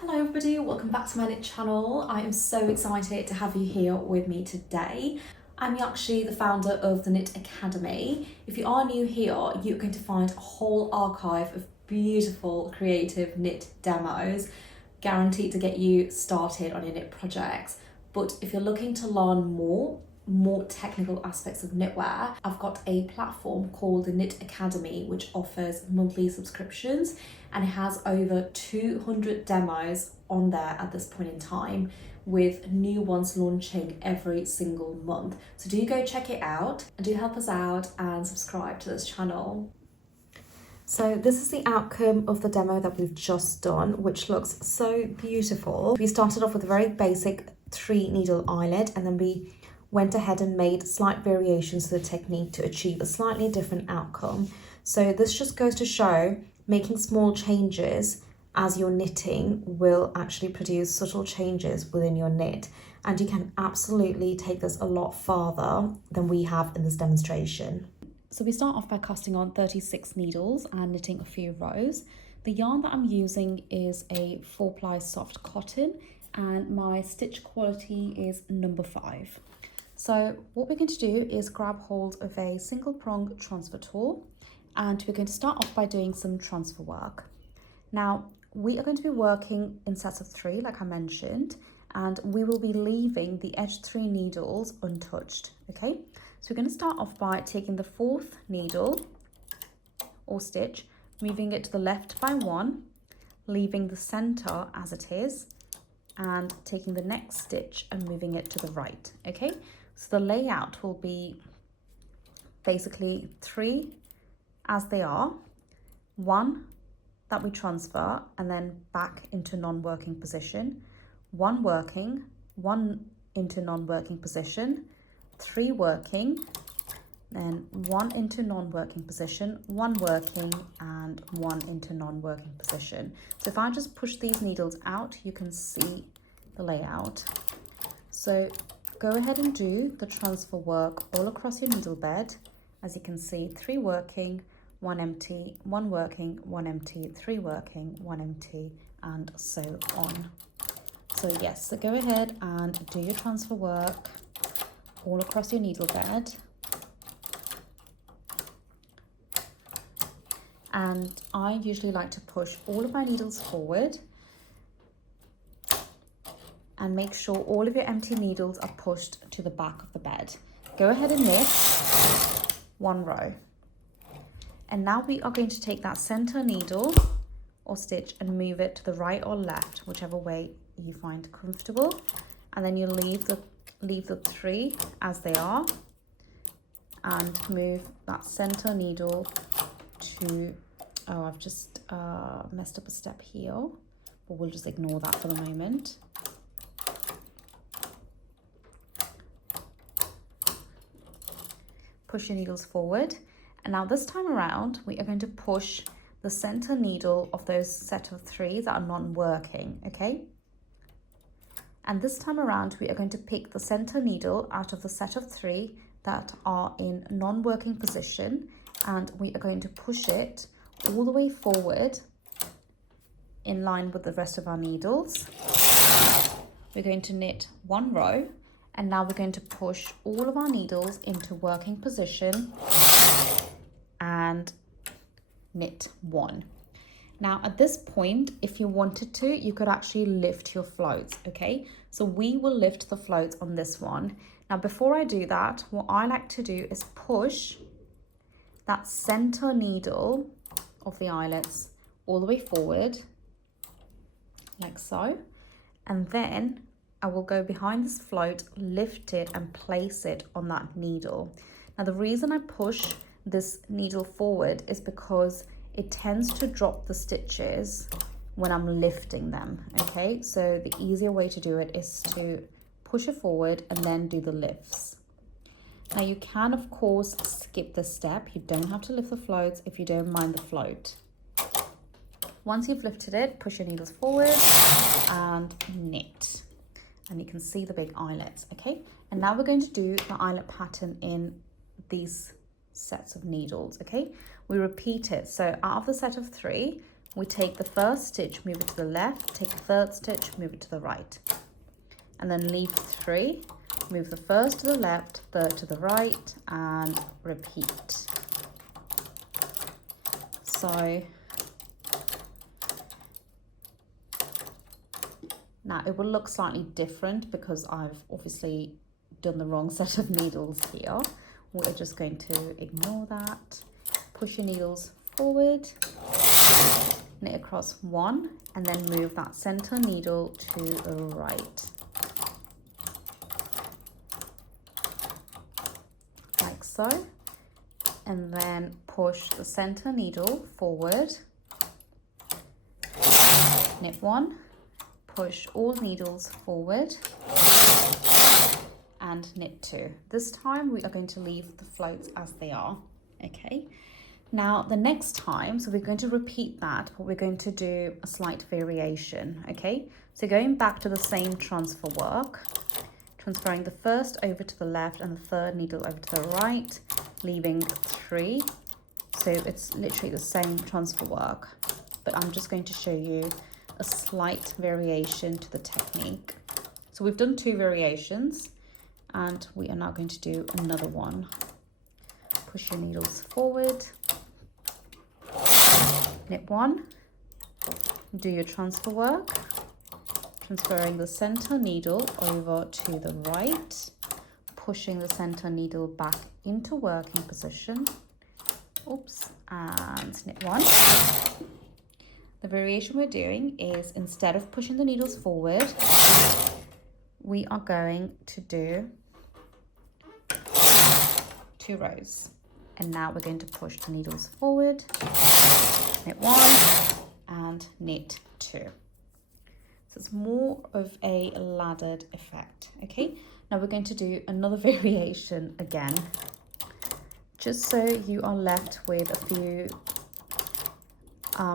Hello everybody, welcome back to my knit channel. I am so excited to have you here with me today. I'm actually the founder of the Knit Academy. If you are new here, you're going to find a whole archive of beautiful creative knit demos, guaranteed to get you started on your knit projects. But if you're looking to learn more technical aspects of knitwear, I've got a platform called the Knit Academy which offers monthly subscriptions, and it has over 200 demos on there at this point in time, with new ones launching every single month. So do go check it out and do help us out and subscribe to this channel. So this is the outcome of the demo that we've just done, which looks so beautiful. We started off with a very basic 3-needle eyelet, and then we went ahead and made slight variations to the technique to achieve a slightly different outcome. So this just goes to show making small changes as you're knitting will actually produce subtle changes within your knit, and you can absolutely take this a lot farther than we have in this demonstration. So we start off by casting on 36 needles and knitting a few rows. The yarn that I'm using is a 4-ply soft cotton, and my stitch quality is number 5. So what we're going to do is grab hold of a single prong transfer tool, and we're going to start off by doing some transfer work. Now we are going to be working in sets of 3 like I mentioned, and we will be leaving the edge 3 needles untouched. Okay, so we're going to start off by taking the 4th needle or stitch, moving it to the left by 1, leaving the center as it is, and taking the next stitch and moving it to the right. Okay, so the layout will be basically 3 as they are, 1 that we transfer and then back into non-working position, 1 working, 1 into non-working position, 3 working, then 1 into non-working position, 1 working, and 1 into non-working position. So if I just push these needles out, you can see the layout. So go ahead and do the transfer work all across your needle bed. As you can see, 3 working, 1 empty, 1 working, 1 empty, 3 working, 1 empty, and so on. So yes, so go ahead and do your transfer work all across your needle bed. And I usually like to push all of my needles forward and make sure all of your empty needles are pushed to the back of the bed. Go ahead and knit 1 row. And now we are going to take that center needle or stitch and move it to the right or left, whichever way you find comfortable. And then you leave the 3 as they are and move that center needle to, oh, I've just messed up a step here, but we'll just ignore that for the moment. Push your needles forward, and now this time around we are going to push the center needle of those set of 3 that are non-working. Okay, and this time around we are going to pick the center needle out of the set of 3 that are in non-working position, and we are going to push it all the way forward in line with the rest of our needles. We're going to knit 1 row, and now we're going to push all of our needles into working position and knit 1. Now at this point, if you wanted to, you could actually lift your floats. Okay, so we will lift the floats on this one. Now before I do that, what I like to do is push that center needle of the eyelets all the way forward like so, and then I will go behind this float, lift it and place it on that needle. Now the reason I push this needle forward is because it tends to drop the stitches when I'm lifting them. Okay, so the easier way to do it is to push it forward and then do the lifts. Now you can of course skip this step. You don't have to lift the floats if you don't mind the float. Once you've lifted it, push your needles forward and knit. And you can see the big eyelets. Okay, and now we're going to do the eyelet pattern in these sets of needles. Okay, we repeat it. So out of the set of 3, we take the first stitch, move it to the left, take the third stitch, move it to the right, and then leave 3, move the first to the left, third to the right, and repeat. So now it will look slightly different because I've obviously done the wrong set of needles here. We're just going to ignore that. Push your needles forward, knit across 1, and then move that center needle to the right. Like so. And then push the center needle forward, knit 1, push all needles forward, and knit 2. This time we are going to leave the floats as they are, okay? Now the next time, so we're going to repeat that, but we're going to do a slight variation, okay? So going back to the same transfer work, transferring the first over to the left and the third needle over to the right, leaving 3. So it's literally the same transfer work, but I'm just going to show you a slight variation to the technique. So we've done 2 variations, and we are now going to do another one. Push your needles forward, knit 1, do your transfer work, transferring the center needle over to the right, pushing the center needle back into working position, oops, and knit 1. The variation we're doing is, instead of pushing the needles forward, we are going to do 2 rows. And now we're going to push the needles forward, knit 1, and knit 2. So it's more of a laddered effect, okay? Now we're going to do another variation again, just so you are left with a few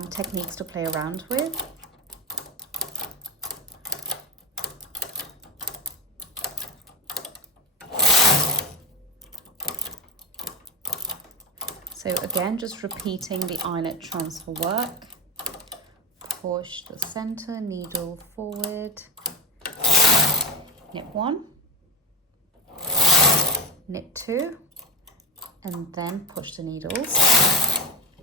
techniques to play around with. So again, just repeating the eyelet transfer work. Push the center needle forward, knit 1, knit 2, and then push the needles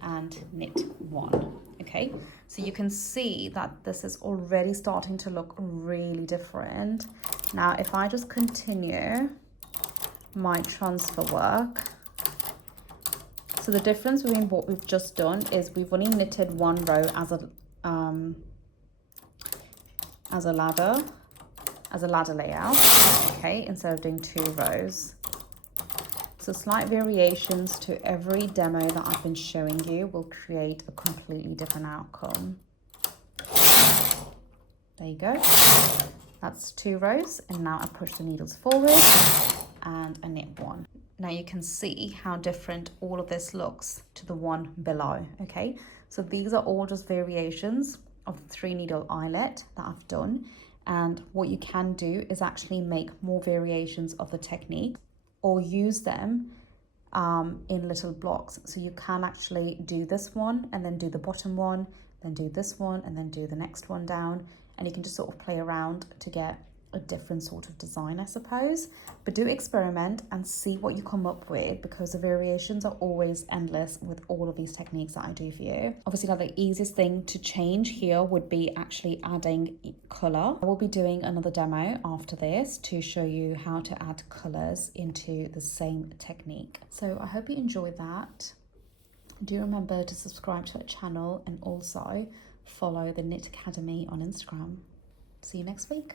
and knit 1. Okay, so you can see that this is already starting to look really different. Now, if I just continue my transfer work, so the difference between what we've just done is we've only knitted 1 row as a ladder layout, okay, instead of doing 2 rows. So slight variations to every demo that I've been showing you will create a completely different outcome. There you go. That's 2 rows, and now I push the needles forward and I knit 1. Now you can see how different all of this looks to the one below, okay? So these are all just variations of the 3 needle eyelet that I've done. And what you can do is actually make more variations of the technique or use them in little blocks. So you can actually do this one and then do the bottom one, then do this one and then do the next one down. And you can just sort of play around to get a different sort of design, I suppose. But do experiment and see what you come up with, because the variations are always endless with all of these techniques that I do for you. Obviously, now the easiest thing to change here would be actually adding colour. I will be doing another demo after this to show you how to add colours into the same technique. So I hope you enjoyed that. Do remember to subscribe to the channel and also follow the Knit Academy on Instagram. See you next week.